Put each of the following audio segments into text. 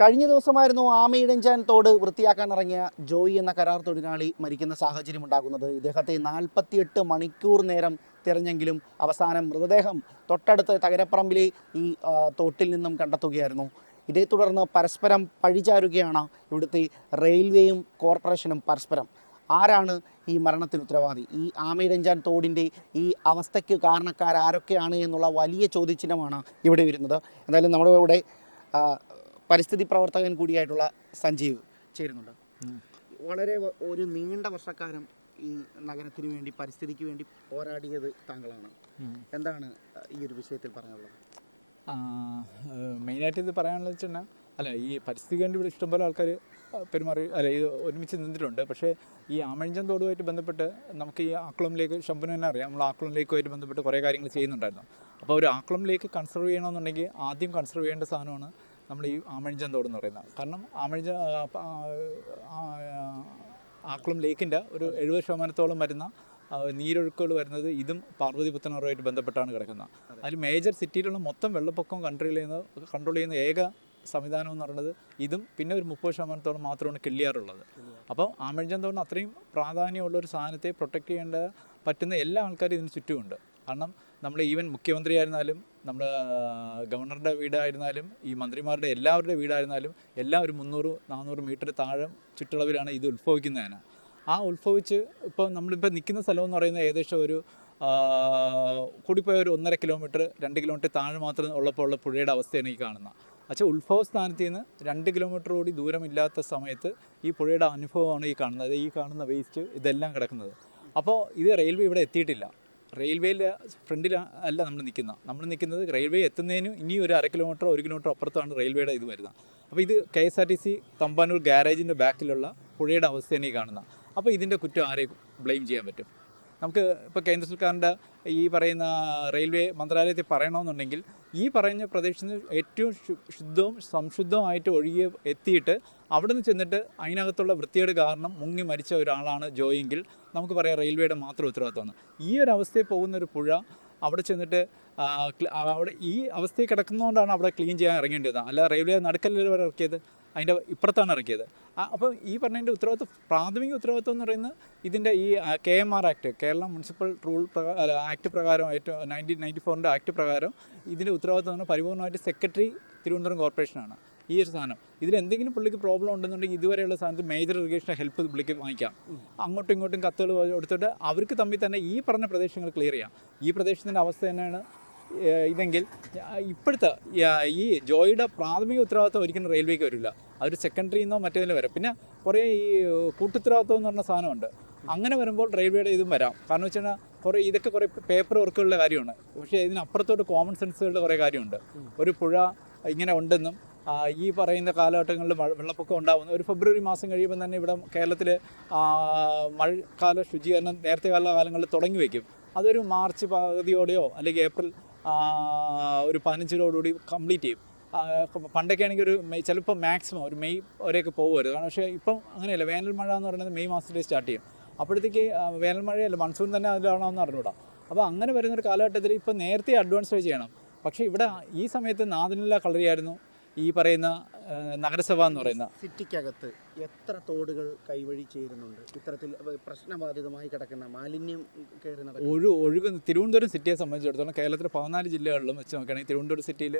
കഴിഞ്ഞ ദിവസമായിരുന്നു ആമയിടഞ്ചാൻ തോട് വൃത്തിയാക്കാൻ ഇറങ്ങിയ ജോയി എന്ന കരാർ തൊഴിലാളി മരിക്കുന്ന സാഹചര്യം ഉണ്ടാകുന്നത്. ഇദ്ദേഹത്തെ നാൽപ്പത്തിയെട്ട് മണിക്കൂർ നേരം തിരഞ്ഞെങ്കിലും അവസാനം മൃതദേഹം തൊട്ടടുത്ത് തകരപ്പറമ്പിലെ ഈ തോട്ടിൽ നിന്നും കണ്ടെത്തുകയായിരുന്നു. ഇതേ തുടർന്ന് പരസ്പരം പഴിചാരുകയാണ് ഇവിടുത്തെ റെയിൽവേയും കോർപ്പറേഷനും പരസ്പരം. ആരാണ് ഈ മരണത്തിന് ഉത്തരവാദി? ഈ ആമയിടഞ്ചാൻ തോടിന്റെ ഈ അവസ്ഥയ്ക്ക് കാരണക്കാരാരൊക്കെയാണ് എന്നുള്ള വലിയ ചോദ്യചിഹ്നമാണ് ഇവിടെ വരുന്നത് എന്തായാലും നമ്മുടെ ഇവിടെ പരിസ്ഥിതി പ്രവർത്തകൻ കൂടിയായിട്ടുള്ള സഞ്ജീവ് ചേരുന്നുണ്ട്. വളരെ ഒരു നീണ്ട വർഷക്കാലം ഈ നഗരത്തിന് വേണ്ടി പരിസ്ഥിതിക്ക് വേണ്ടി പോരാടിയത് താങ്കളാണ്. എന്താണ് ഈ ഒരു വിഷയത്തിൽ പറയാനുള്ളത്? മെയിനായിട്ട് ഇത് പറയാനുള്ളത് വെച്ചാൽ അല്ല ഈ പരിസ്ഥിതിക്ക് വേണ്ടി ഇവിടെ ഇഷ്ടംപോലെ ആൾക്കാർ പെരുമാറി അല്ല ഇത് ഒരുമിച്ച് നിന്നിട്ടുണ്ട്. പക്ഷേ ഈ ആമഴിഞ്ചൻ തോടുമായിട്ട് ബന്ധപ്പെട്ട് നമുക്ക് ഈ ആക്കുളം ലേക്ക് ശംഭുന് തന്നെ അറിയാം നമ്മൾ ആക്കുളം ലേക്കുമായിട്ട് ബന്ധപ്പെട്ട് കുറേ കാര്യങ്ങൾ ചെയ്യുന്നുണ്ടായിരുന്നു. അപ്പോൾ ഒരു ആക്കുളം ലേക്ക് കൺസർവ് ചെയ്യണമെന്നുണ്ടെങ്കിൽ ആദ്യം കൺസർവ് ചെയ്യേണ്ട സാധനമാണ് നമ്മൾ ഈ ആമഴിഞ്ചൻ തോട് എന്ന് പറയുന്നത് കാരണം ആമഴിഞ്ച ആക്കുളം ലേക്കിന്റെ ഒരു എഴുപത് ശതമാനത്തോളം വരുന്ന നീരൊഴുക്കുകൾ വരുന്നത് ഇതും പാർവതി പുത്തനാറുമായിട്ട് ബന്ധപ്പെട്ടാണ് കിടക്കുന്നത്. അതിൽ മേജർ സിറ്റിയിലുള്ള മൊത്തം വെള്ളപ്പൊക്കം കൺട്രോൾ ചെയ്യുന്ന കൺട്രോൾ ചെയ്യുന്ന ഏക സംവിധാനം എന്ന് പറയുന്നത് ഇതും പിന്നെ ഒരു മുപ്പത് ശതമാനത്തോളം മാത്രമാണ് കിള്ളിയാറുള്ളത്. അപ്പോൾ ആമഴിഞ്ചൻ തോടിന് അത്രയും പ്രാധാന്യമുള്ള ഒരു സാധനത്തെ പ്രൊട്ടക്റ്റ് ചെയ്യേണ്ട പറ്റുന്ന എല്ലാ ആൾക്കാരും ഇതിന് ചുറ്റുമുണ്ട്. കാരണം നമ്മൾ ഈവൻ മുഖ്യമന്ത്രി ആയിരുന്നാലും നമ്മുടെ ഗവർണറുടെ വീടായിരുന്നാലും ഈ മന്ത്രിമാരുടെ എല്ലാവരുടെ വീടായിരുന്നാലും എല്ലാം ഒരു മുന്നൂറ് നാനൂറ് മീറ്റർ താഴെ ചുറ്റളവിലാണ് ഇത് ഉത്ഭവിക്കുന്നതിന് ആ ഉത്ഭവിച്ച് ഇപ്പോൾ നമ്മളിപ്പോൾ നിൽക്കുന്ന സ്ഥലം എന്ന് പറയുന്നത് ഏകദേശം ഒരു കൂടിപ്പോയ ഒരു ഒന്നര കിലോമീറ്റർ രണ്ട് കിലോമീറ്റർ താഴെ മാത്രം ഉള്ളപ്പോൾ ഉള്ള പുഴയുടെ അവസ്ഥയാണ് ഈ കാണുന്നത്. പക്ഷേ ഉത്ഭവ സ്ഥാനത്ത് നിന്ന് രണ്ട് കിലോമീറ്റർ കൂടി ദൂരമില്ലാത്ത സമയത്ത് ഈ പുഴയുടെ അനുഭവമാണ് ഈ കാണുന്നത്. ഈ കാണുന്ന വേസ്റ്റ് ഇതെല്ലാം കിടക്കുന്നത്. അപ്പോൾ ഇത് റെയിൽവേ ഇവിടെ എത്തിയിട്ടില്ല. റെയിൽവേയിലെ ഫ്രണ്ടിൽ അല്ല നമ്മൾ നിൽക്കുന്നത് നമ്മൾ നിൽക്കുന്നത് റെയിൽവേ എത്തുന്നതിന് ഇനി ഒരു അര കിലോമീറ്റർ ഒരു കിലോമീറ്റർ അപ്പുറത്താണ് റെയിൽവേയുടെ ഇത് വരുന്നത്. അപ്പോൾ ഇത് K S R T C Thampanoor ഗാരേജിന്റെ ബാക്കിലുള്ള പുഴയുടെ അവസ്ഥയാണ് ഈ കാണുന്നത്. അപ്പോൾ ഇതിന്റെ കുറ്റം ആരെയും ബ്ലെയിം ചെയ്യാൻ പറ്റും? നമുക്ക് ഇപ്പോൾ കേന്ദ്ര സർക്കാരിന്റെ ഈ പറയുന്ന റെയിൽവേ മന്ത്രാലയത്തിൽ പറയണമെന്നുണ്ടെങ്കിൽ ഈ പറയുന്ന പ്രദേശത്ത് നിന്ന് ഏറ്റവും ശുദ്ധവും സംശുദ്ധമായിട്ട് ഒഴുകി എത്തിയിട്ട് അവിടെ നിന്ന് ചെന്നിട്ട് അതിനകത്തുള്ള വൃത്തിയുടെ കാരണം മുങ്ങി മരിച്ച ഒരാളാണ് ജോയെങ്കിൽ നമുക്ക് പറയാം റെയിൽവേയുടെ മാത്രം ഉത്തരവാദിത്തമാണ് ഈ ഒരു അവസ്ഥയിൽ പോകുന്ന ഒരു പുഴ അവിടെ ചെന്നിട്ട് അവിടെ ഈ അവസ്ഥയിൽ കിടക്കുന്നതുകൊണ്ടാണ് അവിടെ ക്ലീൻ ചെയ്യാൻ ഇറങ്ങേണ്ടത് അല്ല റെയിൽവേ നടക്കല്ലേ ഇറക്കിയത്. അതിന്റെ ഇപ്പുറത്താണ് ഇറക്കിയത്. അപ്പോൾ ഈ പറഞ്ഞതിന്റെ ഉത്തരവാദിത്വം പ്രാഥമിക ഉത്തരവാദിത്വം എന്ന് പറയുന്നത് ഇതിന്റെ ഈ K M R act Kerala municipal rule പ്രകാരം ഏറ്റവും ആക്ട് നയന്റീൻ നയന്റി ഫോറിന്റെ ആക്ട് പ്രകാരം ഇതിന്റെ ഉത്തരവാദിത്വം എന്ന് പറഞ്ഞാൽ പരിപൂർണമായിട്ട് സെക്രട്ടറി തിരുവനന്തപുരം കോർപ്പറേഷനാണ് ഈ ഒരു സാധനം. ഇതിൽ എന്തെങ്കിലും പുള്ളിക്ക് പ്രോബ്ലം ഉണ്ടെന്നുണ്ടെങ്കിൽ ഇതുവരെയുള്ള സാധനത്തിൽ മേജർ ഇറിഗേഷന്റെ ഹെൽപ്പ് പുള്ളിക്ക് വാങ്ങിക്കാം. അങ്ങോട്ടും ഇങ്ങോട്ടും കത്തുകൾ കൊടുത്തിട്ട് അവർക്ക് തമ്മിൽ തന്നെ ഈ പറഞ്ഞ പ്രദേശങ്ങൾ ക്ലിയർ ചെയ്യാം. ഈ പ്രദേശത്തിന്റെ അവസ്ഥ തന്നെയാണ് ഇതെങ്കിൽ ഇപ്പോഴത്തെ ഈ ജോയിയുടെ പ്രാഥമിക ഉത്തരവാദിത്വം ഒരിക്കലും റെയിൽവേക്ക് വരില്ല. അതൊരു സെക്കൻഡറി നിന്നോ മറ്റേതിലും വരാം. പിന്നെ കുറേ ഈ കൂട്ടുത്തരവാദിത്വം എന്ന് പറഞ്ഞ സാധനമുണ്ട്. അങ്ങനെ വരുമ്പോൾ റെയിൽവേയുടെ ഇതും വരാം. കാരണം വെച്ച് കഴിഞ്ഞാൽ കുറേ ഇതൊക്കെ കുറേ പേപ്പർ വർക്കുകളുടെ കാര്യമാണ്. പക്ഷേ ഇതിനപ്പുറത്തോട്ട് കോമൺ സെൻസുകളുടെ കുറേ കാര്യമുണ്ട്. ഒരു പുഴ ഇങ്ങനെ ഉണ്ടെന്നും ഈ പറയുന്ന കാലഘട്ടങ്ങളിൽ വെള്ളപ്പൊക്കം ഉണ്ടാകുന്നു ഒരു ഫെബ്രുവരി മാസം കഴിയുമ്പോൾ തന്നെ ഇവിടെ കേരളത്തിൽ മഴക്കാല ശുചീകരണം നേരത്തെ കാല കാലങ്ങളിൽ തുടങ്ങി വയ്ക്കും അതൊരു മാർച്ച് പകുതിയോടെയോ അല്ലെങ്കിൽ ഏപ്രിൽ ഒരു പതിനഞ്ചിലോടുകൂടി കംപ്ലീറ്റ് ചെയ്യും. പണ്ടൊക്കെ ആണെങ്കിൽ ഒരു മെയ് ചിലപ്പോൾ മാക്സിമം ഒരു മെയ് വരെയൊക്കെ പോകുമായിരുന്നു കാരണം പക്ഷേ ഇപ്പം അങ്ങനെയല്ല. വേനൽ മഴ എന്ന് പറയുന്നത് മെയ് മാസത്തിൽ സ്റ്റാർട്ട് ചെയ്യും. അപ്പോഴത്തേക്ക് വേനൽ മഴയല്ല. മൺസൂൺ തന്നെ അതിലാണോന്ന് അറിഞ്ഞൂടാ അപ്പോൾ അങ്ങനെ വരുന്നൊരു കാലഘട്ടത്തിൽ ഇപ്പോൾ നേരത്തെ അഡ്വാൻസ് ചെയ്യണം. പക്ഷേ ഇവിടെ ഈ സമയത്ത് നാദിനില്ല കളറിയായിരുന്നു ഈ പറയുന്ന നഗരസഭ എന്ന് പറയുന്ന. സിറ്റിക്കകത്ത് എത്ര തോടുകൾ കൈവഴി ചേരുന്നുണ്ട്? ഇത്തരത്തിൽ പ്രശ്നബാധിതമായി കിടക്കുന്ന മാലിന്യം കയറി ഒഴു ഒഴുകുന്ന തിരുവനന്തപുരം സിറ്റിയെ സംബന്ധിച്ചിടത്തോളം കേരളത്തിലെ പതിനാല് ജില്ലകളിലും വെച്ച് നോക്കുകയാണെങ്കിൽ തിരുവനന്തപുരം സിറ്റിയിൽ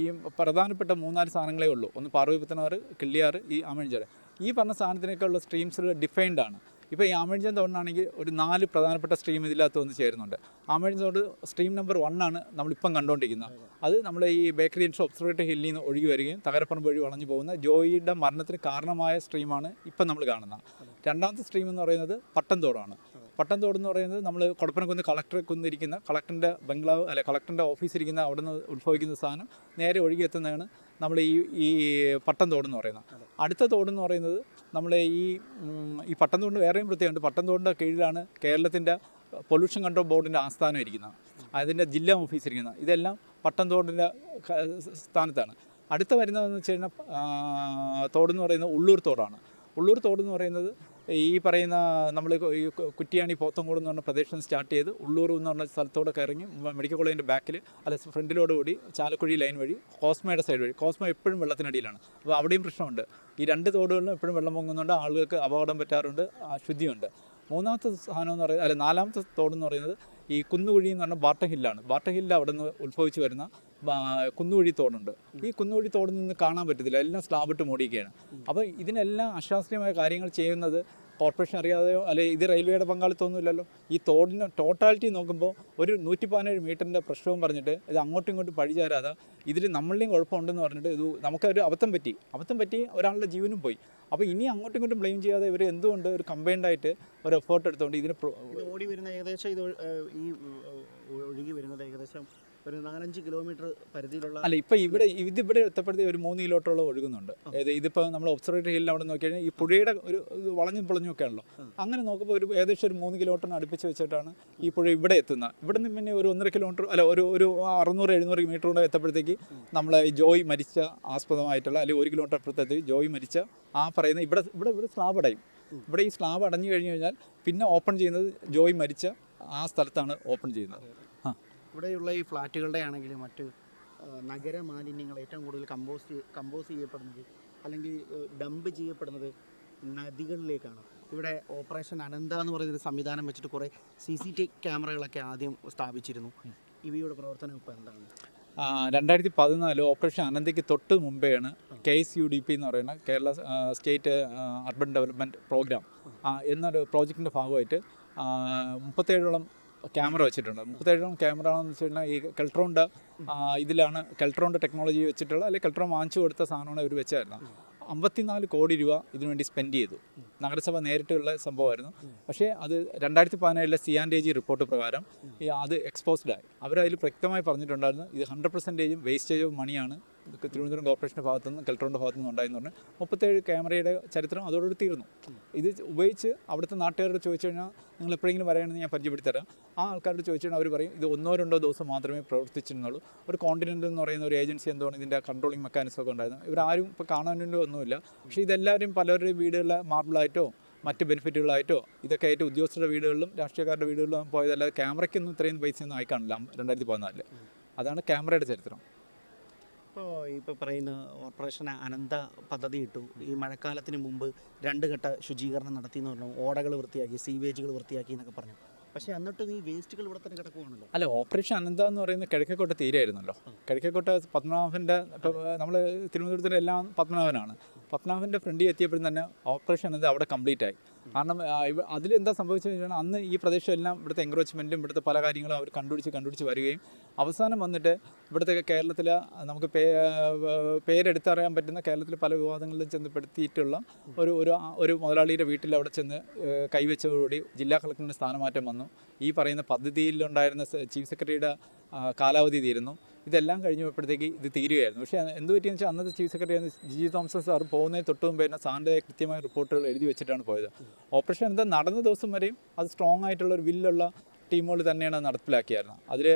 ഈ പ്രധാനപ്പെട്ട മൂന്നാൽ സാധനങ്ങളേ ഉള്ളൂ. ഒന്ന് പാർവതിപ്പത്തനാറ് കിള്ളിയാറ് ഈ ആമഴിഞ്ചാറ് ഈ പറഞ്ഞ സാധനത്തിനൊക്കെയുള്ള സ്ട്രീംസ് ഡിഫൈൻഡ് ആണ്. ഇപ്പോൾ ഈ ആമഴിഞ്ചൻ തോണിനാണെങ്കിൽ ഒരു നാല് പ്രധാനപ്പെട്ട സ്ട്രീം ഇതിനകത്ത് വന്ന് ചേരുന്നുണ്ട്. ആമഴിഞ്ചൻ തോട് സ്ട്രീം നമ്പർ വൺ ആണ് നമ്മളിപ്പം കണ്ടുകൊണ്ടിരിക്കുന്നത് അത് നമ്മൾ ഈ ബേക്കറി ആൻഡ് ഒബ്സർവേറ്ററി ഹില്ലിൽ നിന്ന് ഒഴുകി വരികയും തകരപ്പറമ്പ് വഴി വളഞ്ഞു പോകുന്ന ജോയിയുടെ മരണത്തിന് കാരണമായ സ്ട്രീമാണ് ഇപ്പം നമ്മൾ കാണുന്നത്. രണ്ടാമത്തെ സ്ട്രീം എന്ന് പറയുന്നത് പട്ടംതോടാണ് പട്ടംതോട് എന്ന് പറയുന്നത് നമ്മൾ കൊടപ്പനക്കുന്ന് കളക്ടർ കുന്നിരിക്കുന്ന കളക്ടറിന്റെ ബംഗ്ലാവ് അല്ലെ കളക്ടറിന്റെ ഓഫീസ് ഇരിക്കുന്ന അവിടെ നിന്ന് ഉത്ഭവിക്കുന്ന സാധനം നേരെ ഒഴുകിയെത്തുന്നതാണ് നമ്മൾ ഈ ഈ പട്ടം തോടെന്ന് പറയുന്നത്. അടുത്ത തോടെന്ന് പറയുന്നത് നമ്മൾ ഈ ഈ പട്ടം തോട് വേറെയും പ്രത്യേകമുണ്ട് പട്ടം തോടിന്റെ കീഴിലാണ് കേരളത്തിന്റെ പൊല്യൂഷൻ കൺട്രോൾ ബോർഡിന്റെ ആസ്ഥാനം ഇരിക്കുന്നത്. അതിന്റെ ജില്ലാ ഓഫീസ് ഇരിക്കുന്നത് ഇതെല്ലാം പട്ടം തോടിന്റെ സ്ഥാനത്താണ്. അടുത്ത വരുന്നതെന്ന് വെച്ച് കഴിഞ്ഞാൽ തോടെന്ന് പറയുന്നത് ഉള്ളൂർ തോടാണ്. ഉള്ളൂർ തോടെന്ന് പറയുന്നത് ഈ പറയുന്ന നമ്മൾ ഈ കുറ്റിയാണി പോത്തങ്കോട് എന്ന് പറഞ്ഞ പ്രദേശം സ്റ്റാർട്ട് ചെയ്ത് ഉള്ളൂർ എന്ന് പറഞ്ഞ സ്ഥലത്തോടൊക്കെ ഇറങ്ങി മെഡിക്കൽ കോളേജിന്റെ ബാക്കിൽ അല്ല ഫ്രണ്ടിലോട് കൂടി ചാലക്കുഴി ലൈൻ വഴി കോസ്മയുടെ സൈഡ് വഴി. കോസ്മ എപ്പോഴും വെള്ളത്തിനടിയിലാണ്. അപ്പോൾ അവിടെയും പ്രശ്നമുണ്ട്. ഈ രണ്ട് തോടുകളിലും എപ്പോഴും വെള്ളം പൊങ്ങുന്നുണ്ട് ആളുകൾക്ക് അപകടം പറ്റാറുണ്ട്. അശുദ്ധിയുണ്ട് മൂന്നാമത്തെ സാധനം എന്ന് പറയുന്നത് അല്ല നാലാമത്തെ തോടെന്ന് പറയുന്നത് ഈ കുന്നുകുഴി എന്ന് പറഞ്ഞാൽ ബാട്ട ഹില്ലാണ്. ഹില്ല് അവിടെ നിന്ന് ഉത്ഭവിച്ചു വരുന്ന കുന്നുകുഴി തോടുണ്ട്. ഈ കുന്നുവഴി തോടിൽ നിന്ന് കാണാൻ പറ്റത്തില്ല. എല്ലാം സ്ലാബിട്ട് മൂടിയിരിക്കുകയാണ്. അപ്പോൾ ഇതിനെല്ലാം അശാസ്ത്രീയമായ കാര്യങ്ങൾ ചെയ്യുന്നത് കോർപ്പറേഷൻ അറിയാതെയോ അല്ലെ ഇത് റെയിൽവേയുടെ പങ്കാളിത്തമൊന്നുമില്ലല്ലോ? ഈ തോടിന് ടോട്ടാലിറ്റി നോക്കുമ്പോൾ ഒരു നൂറ്റി പതിനേഴ് മീറ്ററിന്റെ പ്രശ്നവും പറഞ്ഞിട്ട് ഇത് അങ്ങോട്ടും ഇങ്ങോട്ടും പഴിചാരാതെ ഇതിൽ നമ്മളുടെയും കുഴപ്പമുണ്ടെന്ന് പറഞ്ഞിട്ട് ഇത് നമുക്കൊരു അബദ്ധം പറ്റി. അബദ്ധം പറ്റി ഒരാളുടെ ജീവനും പോയി. അപ്പോൾ ഇനി അങ്ങോട്ടും ഇങ്ങോട്ടും ബ്ലെയിം ചെയ്യാതെ ഇവർ എന്തുകൊണ്ട് ഒരു കമ്പൈൻഡായിട്ട് ഒരു എഫേർട്ട് എടുത്തുകൊണ്ട് ഇതിന് ഓടി വരുന്ന ഏകദേശം ഇത് ഈ ഒഴുകി വരുന്നത് ഏകദേശം ഒരു നാലഞ്ച് കിലോമീറ്റർ പരിധിയിലുള്ള അല്ല ഇപ്പൊ ഇവിടെ ഇതിവിടെ എത്തപ്പെടുത്തി ഒരു മൂന്ന് കിലോട്ടോളം ഒഴുകുന്നുണ്ട്. അതായത് ഇതിപ്പോൾ നമ്മൾ ഒബ്സർവേറ്ററി ഹില്ലിൽ അവിടെ നോക്കി കഴിഞ്ഞാൽ ഈ പുഴയുടെ ഒരു വളഞ്ഞും പൊളഞ്ഞും ഒക്കെ ആണല്ലോ. അങ്ങനെ നോക്കുമ്പോൾ ഒരു ഏകദേശം ഒരു മൂന്ന് കിലോമീറ്ററിന് അടുപ്പിച്ച് വെച്ചിട്ടാണ് ഈ പുഴ ഇവിടെ എത്തുന്നത്. ഇവിടെ നിന്ന് പിന്നെ ഒരു ഒന്നര കിലോമീറ്റർ അല്ല ഒരു ഒരു അറുന്നൂറ് എഴുന്നൂറ് മീറ്റർ കൂടെ എത്തപ്പോഴത്തേക്ക് നമ്മളെ ഈ ജോയ് മരിച്ച ആസ്പദമായിട്ടുള്ള അല്ലെങ്കിൽ ഒരു കിലോമീറ്റർ അപ്പുറത്തേക്ക് ജോയ് മരിച്ച ആ പറയുന്ന ഇവിടെ ഇവിടെ ഇവിടെ സ്ലാബ് അടയും. ഇവിടെ ഈ സ്ലാബ് അടഞ്ഞു കഴിഞ്ഞു കഴിഞ്ഞാൽ പിന്നെ ഓപ്പൺ ചെയ്യുന്നത് ജോയ് മരിച്ച ആ സ്ഥലത്താണ് ഓപ്പൺ ചെയ്യുന്നത്. ആ. ഇവിടെയുള്ള ഈ ഫ്ലാറ്റുകളുടെ ആണെങ്കിലും മറ്റ് നഗര മാലിന്യങ്ങൾ ഏറ്റവും കൂടുതൽ കമ്പോസ്റ്റ് കമ്പോസ് ചെയ്യപ്പെടുന്നത് അല്ലെങ്കിൽ ഡംപ് ചെയ്യപ്പെടുന്നത് നദികളിലേക്കാണ്. ഇവിടെ ഓപ്പറേഷൻ അനന്ത എന്ന് പറയുന്നൊരു സംവിധാനം വെച്ചിട്ട് കുറേ സി സി ടി ക്യാമറകളൊക്കെ ആദ്യം സ്ഥാപിച്ചിരുന്നു. ഇവയുടെ പ്രവർത്തനം ഇപ്പോൾ എന്താണ്? രണ്ടായിരത്തി പതിനാല് ഓപ്പറേഷൻ അനന്തയ്ക്ക് തൊട്ട് മുമ്പെയാണ് K S U D P എന്ന് പറയുന്ന Kerala state urban development programme. എന്നൊരു പ്രോജക്റ്റിന്റെ ഭാഗമായിട്ട് മുപ്പത്തേഴോളം ക്യാമറ വെച്ചിട്ടുണ്ട്. മുപ്പത്തേഴോളം ക്യാമറ എന്ന് വെച്ച് കഴിഞ്ഞാൽ ഈ കെൽട്രോണിന്റെ ഇതിലാണ് കെൽട്രോണിന്റെ ടെക്നോളജി വെച്ചിട്ടുള്ള അല്ലെങ്കിൽ കെൽട്രോൺ വാങ്ങിച്ചു കൊടുത്ത സാധനമാണ് ഇവർ വെച്ചായിരുന്നു അമ്പത്തിനാല് കോടി രൂപ ഇതിനുവേണ്ടി സ്പെൻഡ് ചെയ്തു. നഗരസഭ നേരിട്ടുള്ള സംഭവമായിരുന്നു. പക്ഷേ അത് രണ്ടായിരത്തി പതിനേഴിലെ സി ആൻഡ് എ റിപ്പോർട്ട് പ്രകാരം അത് എക്സ്പോസ്ഡ് ആയി. അവരതിൽ വ്യക്തമായി പറഞ്ഞിട്ടുണ്ടായിരുന്നു ഇത് ഹൺഡ്രഡ് പെർസെന്റേജും വേസ്റ്റേജ് ഓഫ് മണിയാണ് തിരുവനന്തപുരം കോർപ്പറേഷന്റെ ഭാഗത്തു നിന്ന് കെൽട്രോണിന്റെ ഭാഗത്തു നിന്ന് ഉണ്ടായെന്ന് പറഞ്ഞ് മുപ്പത്തേഴ് ക്യാമറയുടെ ചരിത്രം അതോടുകൂടി തീർന്നു. ഇത് ഉപയോഗിച്ച് അവിടുത്തെ നാട്ടുകാരോട് ചോദിച്ചു കഴിഞ്ഞാൽ നിങ്ങൾ എപ്പോഴെങ്കിലും വരാണെന്ന് ഞാൻ പരിചയപ്പെടുത്തരാം ആ ആൾക്കാരോട് ചോദിച്ചു കഴിഞ്ഞാൽ അവർ പറയും ഇത് ഒന്നോ രണ്ടോ ദിവസം മാത്രമേ പ്രവർത്തിച്ചിരുന്നുള്ളൂ. ഒരു കോണ്ടിനെന്റ് എന്ന് പറയുന്ന ഒരു ഏജൻസി എന്തോ ഇതിന്റെ കൺട്രോളിങ് മെക്കാനിസം ഒക്കെ ഉണ്ടായിരുന്നു ഇവരാരും ഇപ്പോൾ കാണാനുണ്ടോ ഒന്നുമില്ല. പക്ഷേ ഇതെല്ലാവരും പലരുടെയും വീടുകളിലെ മാർബിളായിട്ടോ മറ്റ് ബെനിഫിറ്റുകളായിട്ടോ ഇതൊക്കെ ആയിട്ട് ഉദ്യോഗസ്ഥരുടെ വീടുകളിലും രാഷ്ട്രീയക്കാരുടെ വീടുകളിലും പോയതല്ലാതെ ക്യാമറയ്ക്കൊന്നും ഇത്രയും പൈസയൊന്നും ആയി കാണില്ല. രണ്ടായിരത്തി പതിനാലിൽ അതാണ് ക്യാമറയുടെ ചരിത്രം. ഇപ്പോൾ ഇപ്പോൾ പറയുന്ന ഓപ്പറേഷൻ അനന്ത പദ്ധതി ഇട്ടു ഈ മഴക്കാലത്തിന് മുമ്പ് രണ്ട് ഘട്ട ശുചീകരണം നടത്തി എന്ന് പറഞ്ഞു. ഓടകൾ വൃത്തിയാക്കി സീവേജുകൾ വൃത്തിയാക്കി എന്നൊക്കെ പറഞ്ഞു. പക്ഷേ എന്നിട്ടും ഈ വേസ്റ്റുകൾ ഇവിടെ തന്നെ കിടക്കുവാണല്ലോ. അല്ല ഓപ്പറേഷൻ അനന്ത എന്ന് പറയുന്ന കിഴക്കേക്കോട്ട തീരായിരുന്നല്ലോ. കിഴക്കേക്കോട്ട പത്മനാഭന്റെ ഇപ്പം നമ്മൾ തിരുവനന്തപുരത്തിന്റെ എല്ലാം പത്മനാഭനാണ്. പത്മനാഭന്റെ ഫ്രണ്ടിൽ എത്തിയപ്പോഴും തന്നെ ഓപ്പറേഷൻ അനന്ത അവിടെ കംപ്ലീറ്റ് ആയി കാരണം അതിലെന്താ സംഭവിച്ചത് വെച്ചാൽ അന്ന് ഈ പ്രദേശം എല്ലാം ഇവിടുത്തെ എൻക്രോച്ച്മെന്റും ഇവിടുത്തെ പല കാര്യങ്ങളും അവർ കണ്ടുപിടിച്ച് കണ്ടുപിടിച്ച് വരികയും അവസാനം വന്നിട്ട് ഇവിടുത്തെ കേരളത്തിലെ നമുക്ക് പേ പേരെടുത്തറിയാൻ പറ്റുന്ന കേരളത്തിലെ പല വിവാദങ്ങളിലും ചെന്നപ്പെടുത്തിയിട്ടുള്ള ഒരു ഒരു ഒരു മുതലാളിയുടെ വീട്ടിൽ അവിടെ ചെന്ന് കൈവച്ചതോടുകൂടി ജില്ലാ കളക്ടറിന്റെ സ്ഥാനമാറ്റം വന്നു. ഈ പറയുന്ന പദ്ധതിയിലുണ്ടായിരുന്ന ചീഫ് സെക്രട്ടറിയുടെ കാലാവധി തീരുന്നു. ഇതെല്ലാം കഴിഞ്ഞപ്പോഴത്തേക്ക് ഇത് തീരുകയായിരുന്നു. പക്ഷേ എന്ത് പറ്റിയെന്ന് വെച്ചാൽ അന്നത്തെ chief secretary G. G. Thomson sir പോകുന്നതിന് തൊട്ട് മുമ്പ് തന്നെ സാറിന്റെ കൃത്യമായ റിപ്പോർട്ടുകൾ എഴുതി വെച്ചിട്ടാണ് പോയത്. ഓപ്പറേഷൻ എന്താ നടന്ന ദിവസം വരെയും അത് സ്ട്രോങ് ആയിട്ടുള്ള ഒരു വില്ലുള്ള ടീമുകൾ തന്നെയാണ് നടപ്പിലാക്കിയായിരുന്നത്. അതിൽ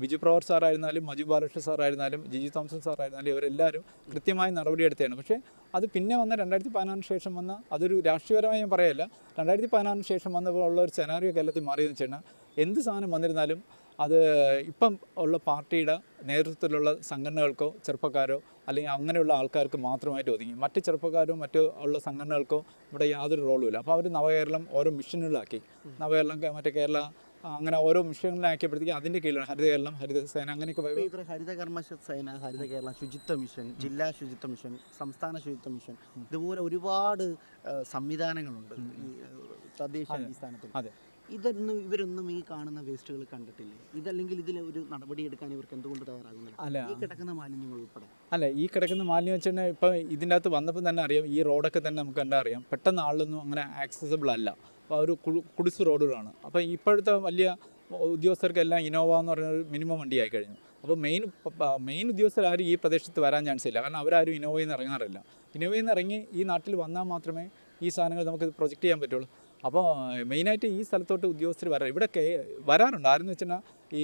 ബിജു പ്രവർ സാറായിരുന്നാലും മജു ബാലകൃഷ്ണ സാറായിരുന്നാലും ജിജി തോംസൺ സാറായിരുന്നാലും ഇവരെല്ലാവരും കൃത്യമായ നടപടിയെടുത്തതാണ്. പക്ഷേ അത് പിന്നെ വന്ന രണ്ടായിരത്തി പതിനാറിന് ശേഷം വന്ന അതൊരു രാഷ്ട്രീയപരമായി ഞാൻ പറയല്ല. രണ്ടായിരത്തി പതിനാറിന് ശേഷം വന്നപ്പോൾ ഉള്ള ഒരു സെനാറിയോ കേരളത്തിൽ മാറിയെന്ന് വെച്ചാൽ എന്ത് സാധനം വന്നിരുന്നാലും അത് ഇപ്പം ഉള്ള പാർട്ടിയുടെ നേതൃത്വത്തിലുള്ള സംഘടനകൾക്കോ ചെറുപ്പക്കാരോ അല്ലെങ്കിൽ അങ്ങനെയുള്ള ആൾക്കാർക്ക് മാത്രമായിട്ട് ഒതുങ്ങി. മറ്റ് ചെറുപ്പക്കാരോ മറ്റു ഉള്ള സംഘടനകൾക്കോ ഇവിടെ യാതൊരു റോളും ഇല്ല. അപ്പോൾ അവർ നവകേരളം ഓരോ മിഷനുകളാക്കി നവകേരളം മറ്റേ കേരള അങ്ങനെ ഓരോ മിഷനുകളാക്കിയപ്പോഴത്തേക്ക് അതിന്റെ കീഴിലാണ് ഹരിത കേരളം ഹരിത സേന അങ്ങനെയൊക്കെ ഇത്ര ഹരിത കർമ്മ സേന ഹരിത കേരള ശുചിത്വ മിഷൻ ജില്ലാ ശുചിത്വ മിഷൻ സംസ്ഥാന ശുചിത്വ മിഷൻ ഇതുപോലെ ഒരുപാട് സംവിധാനങ്ങളുണ്ട് ഈ തദ്ദേശ അടിസ്ഥാനത്തിൽ. അതെ. ഇതൊന്നും ഇവരൊന്നും ഈ കാണുന്ന വേസ്റ്റുകൾ കണ്ടിട്ടില്ലേ? ഇതല്ലെങ്കിൽ ഇതിൽ ഒരു നടപടി എടുക്കാൻ ഇവർക്ക് എന്തുകൊണ്ട് തയ്യാറാകുന്നില്ല? അല്ല. ഈ കിടക്കുന്ന മാലിന്യങ്ങൾ ഉൾപ്പെടെ. അല്ല ഈ കിടക്കുന്ന മാലിന്യം വെച്ച് കഴിഞ്ഞാൽ ഇപ്പം ഇതിന്റെ അകത്ത് വന്നപ്പോൾ തന്നെ അറിയാം ഈ റോഡൊക്കെ തന്നെ നമുക്ക് കണ്ടാൽ അറിയാം. പെട്ടെന്ന് ആളിലൊന്നും അങ്ങനെ ആക്സസിബിൾ അല്ല. അപ്പോൾ ഒരു കുടിസ് റോഡുകളാണ്. അപ്പോൾ ഇപ്പോഴത്തെ വലിയ ഉദ്യോഗസ്ഥർക്കെല്ലാം ഇന്നോവ എന്ന് പറയുന്ന ഒരു മിനിമം വണ്ടിയായി കഴിഞ്ഞു. അപ്പോൾ മെയിൻ മെയിൻ ഉദ്യോഗസ്ഥർ ആരും ഈ പ്രദേശത്ത് വരാൻ ചാൻസ് ഇല്ല. കാരണം അവരാരും ഇനോവയിൽ നിന്ന് ഇറങ്ങാറില്ല. ഇനോവയിൽ നിന്ന് ഇറങ്ങി ഈ നാട്ടിൽ വന്നാൽ മാത്രമേ ഈ സാധനങ്ങൾ നമുക്ക് പ്രൊജക്റ്റ് ചെയ്യാൻ പറ്റുള്ളൂ. അപ്പോൾ മെയിനായിട്ട് ഈ സ്ഥലത്തോട്ട് ഉദ്യോഗസ്ഥർ വരാം ഇവിടെ കേ വരാറുണ്ട്. ആരെന്ന് വെച്ചാൽ ഈ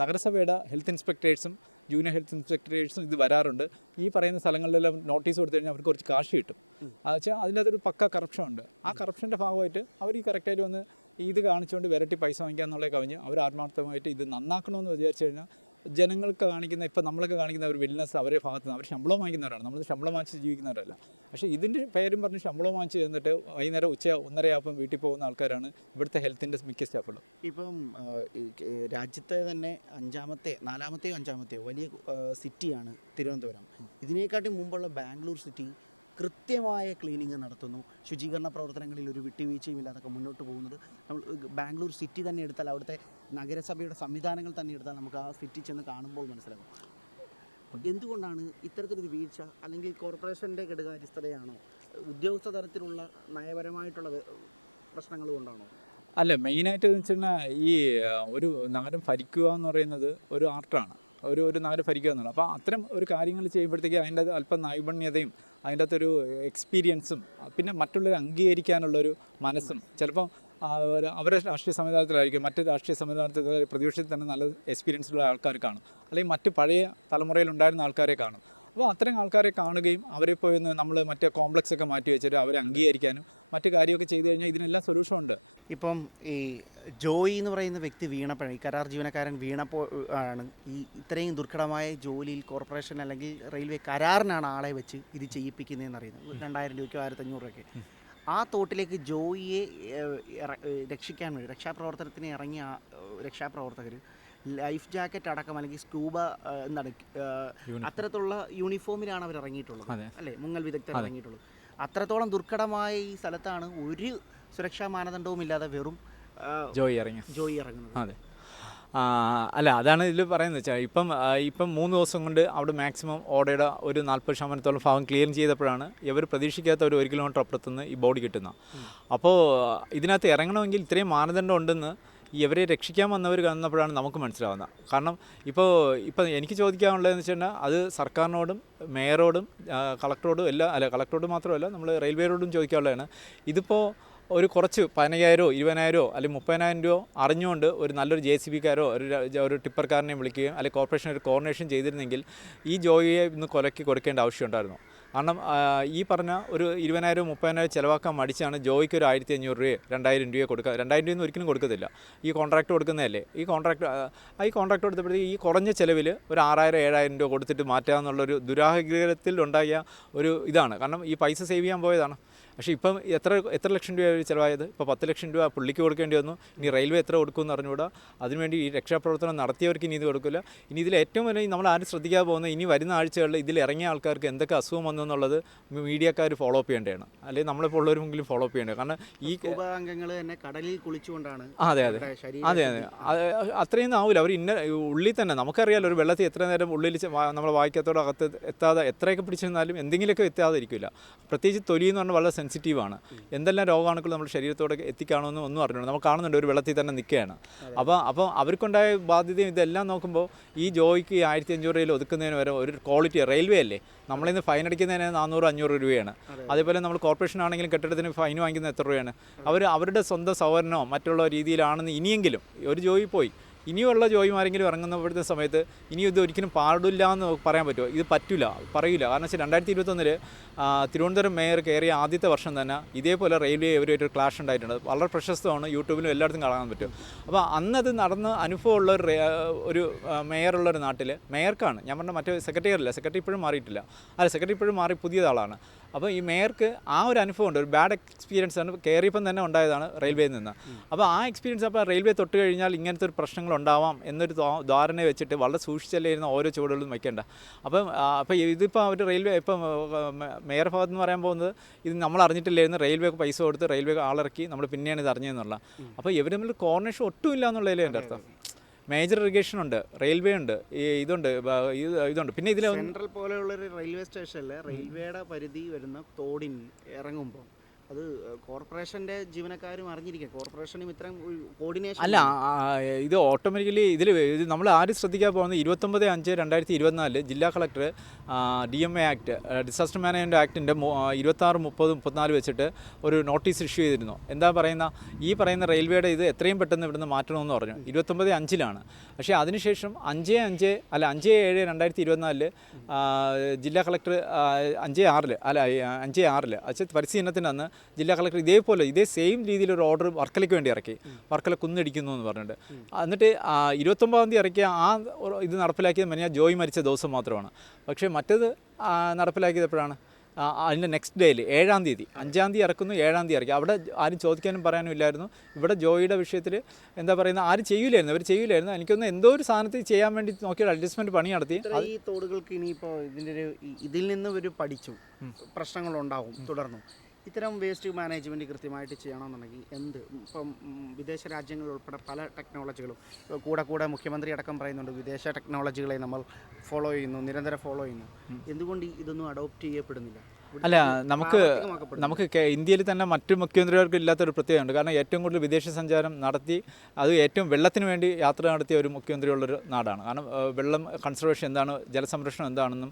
നഗരസഭയുടെ ഹെൽത്ത് ഇൻസ്പെക്ടേഴ്സും ജൂനിയർ ഹെൽത്ത് ഇൻസ്പെക്ടറേറ്റ്സും ഇത് വരാറുണ്ട്. ഈ പറയുന്ന സ്ഥലങ്ങളിലെല്ലാം നോട്ടീസ് കൊടുത്തു കഴിഞ്ഞാൽ അവർക്ക് കുറച്ച് കാശ് കിട്ടും. അത് വെച്ചാൽ അതിനകത്തൊരു പക്ക കറപ്ഷൻ ഉണ്ട്. ആ കറപ്ഷന്റെ ഭാഗമായിട്ട് അവർ ഈ കറക്റ്റായിട്ട് വന്ന് ഇത് കാണിച്ചുകൊണ്ട് വിരട്ടി പൈസ വാങ്ങിക്കുക എന്നുള്ളത് കവിഞ്ഞ് അവർ ആത്മാർത്ഥമായിട്ട് ഇത് നന്നാക്കണമെന്ന് വിചാരിച്ചു കഴിഞ്ഞാൽ ജനങ്ങൾക്ക് കാണിക്കുന്ന ഇപ്പം നമ്മളൊക്കെ കാണിക്കുന്ന ഒരു വിൽനസ് അവരെ ഭാഗത്ത് നിന്ന് അവർ ശമ്പളം വാങ്ങിക്കുന്നവരാണ്. നമ്മൾ ശമ്പളം വാങ്ങിച്ച് ജീവിക്കുന്നവരല്ല. പക്ഷേ ഇതിന്റെ പേരും പറഞ്ഞ് ശമ്പളം വാങ്ങിച്ച് ചെന്നിട്ട് വൈകുന്നേരം ഉച്ച ഒന്നരയാകുമ്പം വീട്ടിൽ പോകുന്ന ആൾക്കാരാണ് ഇവിടുത്തെ ഹെൽത്തിന്റെ മിക്ക സ്റ്റാഫുകളും ഇപ്പം രാജ്യത്തെ തന്നെ അഞ്ചാമത്തെ നാലാമത്തെയോ അഞ്ചാമത്തെയോ വലിയ സിറ്റിയാണ് തിരുവനന്തപുരം. ഇതിനേക്കാട്ടി മുമ്പുള്ള ബാംഗ്ലൂർ സിറ്റി കൃത്യമായ ക്ലീനിങ് നടത്തുന്നു. ശുചീകരണ പ്രവർത്തനങ്ങളിൽ ഒരു വിട്ടുവീഴ്ചയും ഇല്ലാതൊക്കെ മുന്നോട്ട് പോകുന്നത്. നമ്മൾ ബാംഗ്ലൂർ സിറ്റി തന്നെ എടുത്താൽ അവിടുത്തെ നഗരസഭയുടെ സംവിധാനങ്ങൾ തന്നെ എടുത്താൽ നമുക്ക് ആ സിറ്റി ചെന്ന് കാണുമ്പോൾ മനസ്സിലാകും. എന്തുകൊണ്ടാണ് ഇത്തരത്തിലൊരു വീഴ്ച? അല്ലെങ്കിൽ കോർപ്പറേഷന്റെ ഘടകാര്യസ്ഥതയാണോ ഉദ്യോഗസ്ഥ തലത്തിലുള്ള നയപരമായിട്ടുള്ള പ്രശ്നങ്ങൾ കൊണ്ടാണോ? അല്ല മെയിനായിട്ട് എന്ന് വെച്ചാൽ ഈ ഒരു നഗരം ഭരിക്കുക എന്ന് പറയുന്നത് ഒരു ആർട്ടാണ്. ഒരു ഒരു നഗരം ഭരിക്കുക എന്നുള്ളത്. അപ്പോൾ അത്തരം ഒരു കാര്യങ്ങൾ ചെയ്യുമ്പോഴത്തേക്ക് അതിന്റെ അല്പം നൈപുണ്യതയും അതിന്റെ അകത്തൊരു എക്സ്പീരിയൻസും പിന്നെ മറ്റുള്ളവരെ അംഗീകരിക്കാനുള്ളൊരു മനസ്സും. ചിലപ്പോൾ അവരെ രാഷ്ട്രീയ സംവിധാനത്തിലായിരിക്കും മറ്റ് രാഷ്ട്രീയ സംവിധാനത്തിൽ പ്രതിപക്ഷത്തിൽ തന്നെ നല്ല എക്സ്പീരിയൻസ് ഉള്ള ആൾക്കാർ കാണും. അല്ലെങ്കിൽ മറ്റ് പഴയ തലമുറയിൽ ഉണ്ടായിരുന്ന ആൾക്കാരെ കാണും. അപ്പോൾ അത്തരം ആൾക്കാരെ കാണുകയും അവരെ പോയി നമ്മൾ മറ്റേ കോംപ്ലക്സ് ഒക്കെ മാറ്റി വെച്ചിട്ട് അവരെ അംഗീകരിക്കാനും മറ്റു കാര്യമൊക്കെ ചെയ്തു കഴിഞ്ഞാൽ ഇതിനെല്ലാം സൊല്യൂഷൻ ഉണ്ട്. ഇപ്പം ഈ ജോയി എന്ന് പറയുന്ന വ്യക്തി വീണപ്പോഴാണ് ഈ കരാർ ജീവനക്കാരൻ വീണപ്പോൾ ആണ് ഈ ഇത്രയും ദുർഘടമായ ജോലിയിൽ കോർപ്പറേഷൻ അല്ലെങ്കിൽ റെയിൽവേ കരാറിനാണ് ആളെ വെച്ച് ഇത് ചെയ്യിപ്പിക്കുന്നതെന്ന് അറിയുന്നത്. രണ്ടായിരം രൂപയ്ക്കോ ആയിരത്തി അഞ്ഞൂറ് ആ തോട്ടിലേക്ക് ജോയിയെ രക്ഷിക്കാൻ വേണ്ടി രക്ഷാപ്രവർത്തനത്തിന് ഇറങ്ങിയ രക്ഷാപ്രവർത്തകർ ലൈഫ് ജാക്കറ്റ് അടക്കം അല്ലെങ്കിൽ സ്കൂബ എന്താണ് അത്തരത്തിലുള്ള യൂണിഫോമിലാണ് അവർ ഇറങ്ങിയിട്ടുള്ളത്. അല്ലേ? മുങ്ങൽ വിദഗ്ധർ ഇറങ്ങിയിട്ടുള്ളത്. അത്രത്തോളം ദുർഘടമായ ഈ സ്ഥലത്താണ് ഒരു സുരക്ഷാ മാനദണ്ഡവും ഇല്ലാതെ വെറും ജോയി ഇറങ്ങി ജോയി ഇറങ്ങുന്നത്. അതെ. അല്ല അതാണ് ഇതിൽ പറയുന്നത് വെച്ചാൽ ഇപ്പം ഇപ്പം മൂന്ന് ദിവസം കൊണ്ട് അവിടെ മാക്സിമം ഓടയുടെ ഒരു നാൽപ്പത് ശതമാനത്തോളം ഭാഗം ക്ലിയർ ചെയ്തപ്പോഴാണ് ഇവർ പ്രതീക്ഷിക്കാത്ത ഒരു ഒരു കിലോമീറ്റർ അപ്പുറത്തുനിന്ന് ഈ ബോഡി കിട്ടുന്നത്. അപ്പോൾ ഇതിനകത്ത് ഇറങ്ങണമെങ്കിൽ ഇത്രയും മാനദണ്ഡം ഉണ്ടെന്ന് ഇവരെ രക്ഷിക്കാൻ വന്നവർ കാണുന്നപ്പോഴാണ് നമുക്ക് മനസ്സിലാവുന്നത്. കാരണം ഇപ്പോൾ ഇപ്പം എനിക്ക് ചോദിക്കാനുള്ളതെന്ന് വെച്ച് കഴിഞ്ഞാൽ അത് സർക്കാരിനോടും മേയറോടും കളക്ടറോടും എല്ലാം അല്ല കളക്ടറോട് മാത്രമല്ല നമ്മൾ റെയിൽവേയോടും ചോദിക്കാനുള്ളതാണ്. ഇതിപ്പോൾ ഒരു കുറച്ച് പതിനയ്യായിരോ ഇരുപതിനായിരമോ അല്ലെങ്കിൽ മുപ്പതിനായിരം രൂപ അറിഞ്ഞുകൊണ്ട് ഒരു നല്ലൊരു ജെ സി ബിക്കാരോ ഒരു ഒരു ടിപ്പർക്കാരനെ വിളിക്കുകയും അല്ലെങ്കിൽ കോർപ്പറേഷൻ ഒരു കോർഡിനേഷൻ ചെയ്തിരുന്നെങ്കിൽ ഈ ജോലിയെ ഇന്ന് കൊലക്കി കൊടുക്കേണ്ട ആവശ്യമുണ്ടായിരുന്നു കാരണം ഈ പറഞ്ഞ ഒരു ഇരുപതിനായിരം മുപ്പതിനായിരം ചിലവാക്കാൻ മടിച്ചാണ് ജോയിക്ക് ഒരു ആയിരത്തി അഞ്ഞൂറ് രൂപയോ രണ്ടായിരം രൂപയോ കൊടുക്കുക രണ്ടായിരം രൂപയൊന്നും ഒരിക്കലും കൊടുക്കത്തില്ല. ഈ കോൺട്രാക്ട് കൊടുക്കുന്നതല്ലേ? ഈ കോൺട്രാക്ട് ഈ കോൺട്രാക്ട് കൊടുത്തപ്പോഴത്തേക്ക് ഈ കുറഞ്ഞ ചിലവിൽ ഒരു ആറായിരം ഏഴായിരം രൂപ കൊടുത്തിട്ട് മാറ്റുക എന്നുള്ളൊരു ദുരാഗ്രഹത്തിൽ ഉണ്ടായ ഒരു ഇതാണ്. കാരണം ഈ പൈസ സേവ് ചെയ്യാൻ പോയതാണ്. പക്ഷേ ഇപ്പം എത്ര എത്ര ലക്ഷം രൂപ ചിലവായത്? ഇപ്പോൾ പത്ത് ലക്ഷം രൂപ പുള്ളിക്ക് കൊടുക്കേണ്ടി വന്നു. ഇനി റെയിൽവേ എത്ര കൊടുക്കുമെന്ന് അറിഞ്ഞുകൂടാ. അതിനുവേണ്ടി ഈ രക്ഷാപ്രവർത്തനം നടത്തിയവർക്ക് ഇനി ഇത് കൊടുക്കില്ല. ഇനി ഇതിൽ ഏറ്റവും വലിയ നമ്മൾ ആരും ശ്രദ്ധിക്കാതെ പോകുന്ന ഇനി വരുന്ന ആഴ്ചകളിൽ ഇതിൽ ഇറങ്ങിയ ആൾക്കാർക്ക് എന്തൊക്കെ അസുഖം വന്നു എന്നുള്ളത് മീഡിയക്കാർ ഫോളോ അപ്പ് ചെയ്യേണ്ടതാണ്. അല്ലെങ്കിൽ നമ്മളിപ്പോൾ ഉള്ളവരെങ്കിലും ഫോളോ അപ്പ് ചെയ്യേണ്ടത് കാരണം ഈ അംഗങ്ങൾ തന്നെ കടലിൽ കുളിച്ചുകൊണ്ടാണ് അതെ അതെ. അതെ അതെ. അത് അത്രയൊന്നും ആവില്ല അവർ ഇന്ന ഉള്ളിൽ തന്നെ നമുക്കറിയാലോ ഒരു വെള്ളത്തിൽ എത്ര നേരം ഉള്ളിൽ നമ്മൾ വായിക്കത്തോടെ അകത്ത് എത്താതെ എത്രയൊക്കെ പിടിച്ചിരുന്നാലും എന്തെങ്കിലുമൊക്കെ എത്താതെ ഇരിക്കില്ല പ്രത്യേകിച്ച് തൊലി എന്ന് പറഞ്ഞാൽ വളരെ സെൻസിറ്റീവാണ് എന്തെല്ലാം രോഗാണുക്കൾ നമ്മുടെ ശരീരത്തോടെ എത്തിക്കാണമെന്ന് ഒന്നും അറിഞ്ഞു നമ്മൾ കാണുന്നുണ്ട് ഒരു വെള്ളത്തിൽ തന്നെ നിൽക്കുകയാണ്. അപ്പോൾ അപ്പോൾ അവർക്കുണ്ടായ ബാധ്യതയും ഇതെല്ലാം നോക്കുമ്പോൾ ഈ ജോയിക്ക് ആയിരത്തി അഞ്ഞൂറ് രൂപയിൽ ഒതുക്കുന്നതിന് വരെ ഒരു ക്വാളിറ്റി റെയിൽവേ അല്ലേ? നമ്മളിൽ നിന്ന് ഫൈൻ അടിക്കുന്നതിന് നാനൂറ് അഞ്ഞൂറ് രൂപയാണ്. അതേപോലെ നമ്മൾ കോർപ്പറേഷൻ ആണെങ്കിലും കെട്ടിടത്തിന് ഫൈൻ വാങ്ങിക്കുന്നത് എത്ര രൂപയാണ്? അവർ അവരുടെ സ്വന്തം സൗകരണമോ മറ്റുള്ള രീതിയിലാണെന്ന് ഇനിയെങ്കിലും ഒരു ജോയി പോയി. ഇനിയുള്ള ജോയിമാരെങ്കിലും ഇറങ്ങുന്നപ്പോഴത്തെ സമയത്ത് ഇനി ഇത് ഒരിക്കലും പാടില്ല എന്ന് പറയാൻ പറ്റുമോ? ഇത് പറ്റില്ല പറയില്ല കാരണം വെച്ചാൽ രണ്ടായിരത്തി ഇരുപത്തൊന്നിൽ തിരുവനന്തപുരം മേയർ കയറിയ ആദ്യത്തെ വർഷം തന്നെ ഇതേപോലെ റെയിൽവേ ഇവരുമായിട്ട് ഒരു ക്ലാഷ് ഉണ്ടായിട്ടുണ്ട്. വളരെ പ്രശസ്തമാണ് യൂട്യൂബിലും എല്ലായിടത്തും കാണാൻ പറ്റും. അപ്പോൾ അന്നത് നടന്ന അനുഭവമുള്ള ഒരു ഒരു മേയറുള്ള ഒരു നാട്ടിൽ മേയർക്കാണ്. ഞാൻ പറഞ്ഞ മറ്റേ സെക്രട്ടറി അല്ല സെക്രട്ടറി ഇപ്പോഴും മാറിയിട്ടില്ല. അല്ല സെക്രട്ടറി ഇപ്പോഴും മാറി പുതിയ ആളാണ്. അപ്പോൾ ഈ മേയർക്ക് ആ ഒരു അനുഭവം ഉണ്ട്. ഒരു ബാഡ് എക്സ്പീരിയൻസ് ആണ് കയറിയപ്പം തന്നെ ഉണ്ടായതാണ് റെയിൽവേയിൽ നിന്ന്. അപ്പോൾ ആ എക്സ്പീരിയൻസ് അപ്പോൾ റെയിൽവേ തൊട്ട് കഴിഞ്ഞാൽ ഇങ്ങനത്തെ ഒരു പ്രശ്നങ്ങൾ ഉണ്ടാവാം എന്നൊരു ധാരണ വെച്ചിട്ട് വളരെ സൂക്ഷിച്ചല്ലേ ഇരുന്ന ഓരോ ചുവടുകളും വയ്ക്കേണ്ട അപ്പം അപ്പോൾ ഇതിപ്പോൾ അവർ റെയിൽവേ ഇപ്പം മേയർ ഭാഗത്ത് എന്ന് പറയാൻ പോകുന്നത് ഇത് നമ്മൾ അറിഞ്ഞിട്ടില്ലായിരുന്നു റെയിൽവേക്ക് പൈസ കൊടുത്ത് റെയിൽവേ ആളിറക്കി നമ്മൾ പിന്നെയാണ് ഇത് അറിഞ്ഞതെന്നുള്ള. അപ്പോൾ ഇവർ തമ്മിൽ കോർണേഷൻ ഒട്ടും ഇല്ല എന്നുള്ളതിലേ എന്റെ അർത്ഥം. മേജർ ഇറിഗേഷൻ ഉണ്ട് റെയിൽവേ ഉണ്ട് ഇതുണ്ട് ഇത് ഇതുണ്ട്. പിന്നെ ഇതിൽ സെൻട്രൽ പോലെയുള്ള ഒരു റെയിൽവേ സ്റ്റേഷനിൽ റെയിൽവേയുടെ പരിധി വരുന്ന തോടിൻ ഇറങ്ങുമ്പോൾ അത് കോർപ്പറേഷന്റെ ജീവനക്കാരും അറിഞ്ഞിരിക്കും കോർപ്പറേഷനും ഇത്തരം കോർഡിനേഷൻ അല്ല ഇത് ഓട്ടോമാറ്റിക്കലി ഇതിൽ ഇത് നമ്മൾ ആരും ശ്രദ്ധിക്കാൻ പോകുന്നത്? ഇരുപത്തൊമ്പത് അഞ്ച് രണ്ടായിരത്തി ഇരുപത്തിനാല് ജില്ലാ collector D M A act disaster management ആക്ടിന്റെ ഇരുപത്താറ് മുപ്പത് മുപ്പത്തിനാല് വെച്ചിട്ട് ഒരു നോട്ടീസ് ഇഷ്യൂ ചെയ്തിരുന്നു. എന്താ പറയുന്ന ഈ പറയുന്ന റെയിൽവേയുടെ ഇത് എത്രയും പെട്ടെന്ന് ഇവിടുന്ന് മാറ്റണമെന്ന് പറഞ്ഞു. ഇരുപത്തൊമ്പത് അഞ്ചിലാണ്. പക്ഷേ അതിനുശേഷം അഞ്ച് അഞ്ച് അല്ല അഞ്ച് ഏഴ് രണ്ടായിരത്തി ഇരുപത്തിനാലിൽ ജില്ലാ കളക്ടർ അഞ്ച് ആറിൽ അല്ല അഞ്ച് ആറിൽ അച്ഛൻ പരിശീലനത്തിന് അന്ന് ജില്ലാ കളക്ടർ ഇതേപോലെ ഇതേ സെയിം രീതിയിൽ ഒരു ഓർഡർ വർക്കലയ്ക്ക് വേണ്ടി ഇറക്കി. വർക്കല കുന്നിടിക്കുന്നു എന്ന് പറഞ്ഞിട്ട്. എന്നിട്ട് ഇരുപത്തൊമ്പതാം തീയതി ഇറക്കിയ ആ ഇത് നടപ്പിലാക്കിയത് മനിയ ജോയി മരിച്ച ദിവസം മാത്രമാണ്. പക്ഷേ മറ്റേത് നടപ്പിലാക്കിയത് എപ്പോഴാണ് അതിന്റെ നെക്സ്റ്റ് ഡേയിൽ ഏഴാം തീയതി. അഞ്ചാം തീയതി ഇറക്കുന്നു ഏഴാം തീയതി ഇറക്കി. അവിടെ ആരും ചോദിക്കാനും പറയാനും ഇല്ലായിരുന്നു. ഇവിടെ ജോയിയുടെ വിഷയത്തിൽ എന്താ പറയുന്നത് ആരും ചെയ്യൂലായിരുന്നു. അവർ ചെയ്യൂലായിരുന്നു. എനിക്കൊന്ന് എന്തോ ഒരു സാധനത്തിൽ ചെയ്യാൻ വേണ്ടി നോക്കിയ അഡ്ജസ്റ്റ്മെന്റ് പണി നടത്തി. ഈ തോടുകൾക്ക് ഇനിയിപ്പോൾ ഇതിന്റെ ഒരു ഇതിൽ നിന്ന് ഒരു പഠിച്ചു. പ്രശ്നങ്ങളുണ്ടാവും തുടർന്നു. ഇത്തരം വേസ്റ്റ് മാനേജ്മെന്റ് കൃത്യമായിട്ട് ചെയ്യണമെന്നുണ്ടെങ്കിൽ എന്ത്? ഇപ്പം വിദേശ രാജ്യങ്ങൾ ഉൾപ്പെടെ പല ടെക്നോളജികളും കൂടെ കൂടെ മുഖ്യമന്ത്രി അടക്കം പറയുന്നുണ്ട് വിദേശ ടെക്നോളജികളെ നമ്മൾ ഫോളോ ചെയ്യുന്നു നിരന്തരം ഫോളോ ചെയ്യുന്നു. എന്തുകൊണ്ട് ഇതൊന്നും അഡോപ്റ്റ് ചെയ്യപ്പെടുന്നില്ല? അല്ല നമുക്ക് നമുക്ക് ഇന്ത്യയിൽ തന്നെ മറ്റു മുഖ്യമന്ത്രിമാർക്ക് ഇല്ലാത്തൊരു പ്രത്യേകതയുണ്ട് കാരണം ഏറ്റവും കൂടുതൽ വിദേശ സഞ്ചാരം നടത്തി അത് ഏറ്റവും വെള്ളത്തിന് വേണ്ടി യാത്ര നടത്തിയ ഒരു മുഖ്യമന്ത്രിയുള്ളൊരു നാടാണ്. കാരണം വെള്ളം കൺസർവേഷൻ എന്താണ് ജലസംരക്ഷണം എന്താണെന്നും